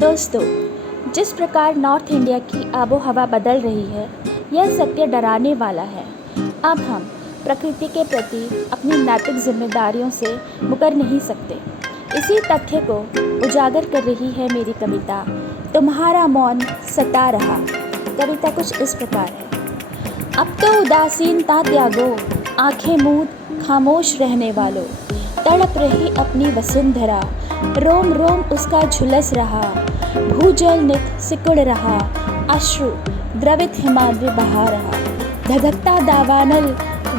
दोस्तों, जिस प्रकार नॉर्थ इंडिया की आबो हवा बदल रही है, यह सत्य डराने वाला है। अब हम प्रकृति के प्रति अपनी नैतिक जिम्मेदारियों से मुकर नहीं सकते। इसी तथ्य को उजागर कर रही है मेरी कविता तुम्हारा मौन सता रहा। कविता कुछ इस प्रकार है। अब तो उदासीनता त्यागो, आंखें मूंद खामोश रहने वालों। तड़प रही अपनी वसुंधरा, रोम रोम उसका झुलस रहा। भूजल नित सिकुड़ रहा, अश्रु द्रवित हिमाद्री बहा रहा। धधकता दावानल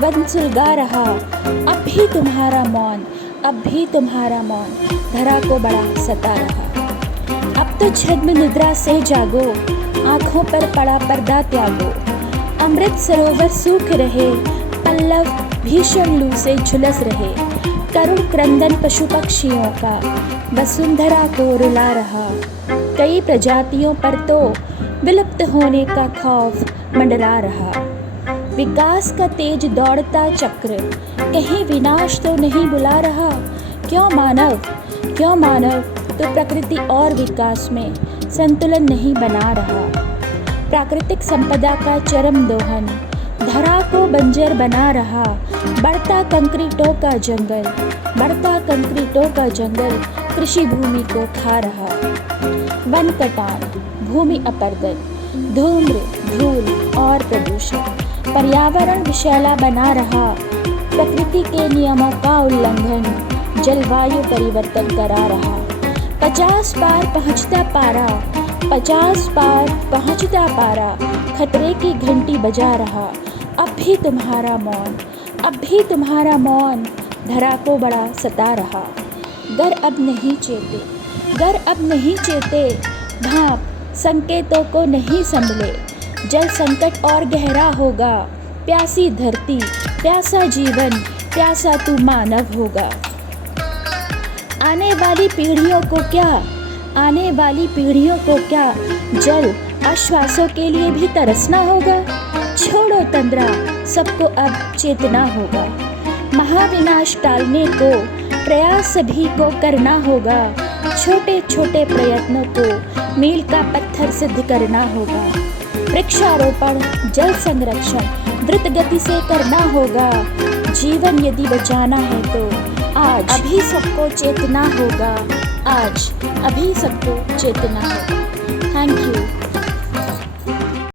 वन सुलगा रहा। अब भी तुम्हारा मौन, अब भी तुम्हारा मौन धरा को बड़ा सता रहा। अब तो छद्म निद्रा से जागो, आँखों पर पड़ा पर्दा त्यागो। अमृत सरोवर सूख रहे, पल्लव भीषण लू से झुलस रहे। करुण क्रंदन पशु पक्षियों का वसुंधरा को रुला रहा। कई प्रजातियों पर तो विलुप्त होने का खौफ मंडरा रहा। विकास का तेज दौड़ता चक्र कहीं विनाश तो नहीं बुला रहा। क्यों मानव तो प्रकृति और विकास में संतुलन नहीं बना रहा। प्राकृतिक संपदा का चरम दोहन धरा को बंजर बना रहा। बढ़ता कंक्रीटों का जंगल कृषि भूमि को खा रहा। वन कटान, भूमि अपरदन, धूम्र, धूल और प्रदूषण पर्यावरण विषैला बना रहा। प्रकृति के नियमों का उल्लंघन जलवायु परिवर्तन करा रहा। 50 पार पहुंचता पारा खतरे की घंटी बजा रहा। अब भी तुम्हारा मौन धरा को बड़ा सता रहा। गर अब नहीं चेते भाप संकेतों को नहीं संभले। जल संकट और गहरा होगा, प्यासी धरती प्यासा जीवन प्यासा तू मानव होगा। आने वाली पीढ़ियों को क्या जल आश्वासों के लिए भी तरसना होगा। छोड़ो तंद्रा, सबको अब चेतना होगा। महाविनाश टालने को प्रयास सभी को करना होगा। छोटे छोटे प्रयत्नों को मील का पत्थर सिद्ध करना होगा। वृक्षारोपण, जल संरक्षण द्रुत गति से करना होगा। जीवन यदि बचाना है तो आज अभी सबको चेतना होगा। Thank you.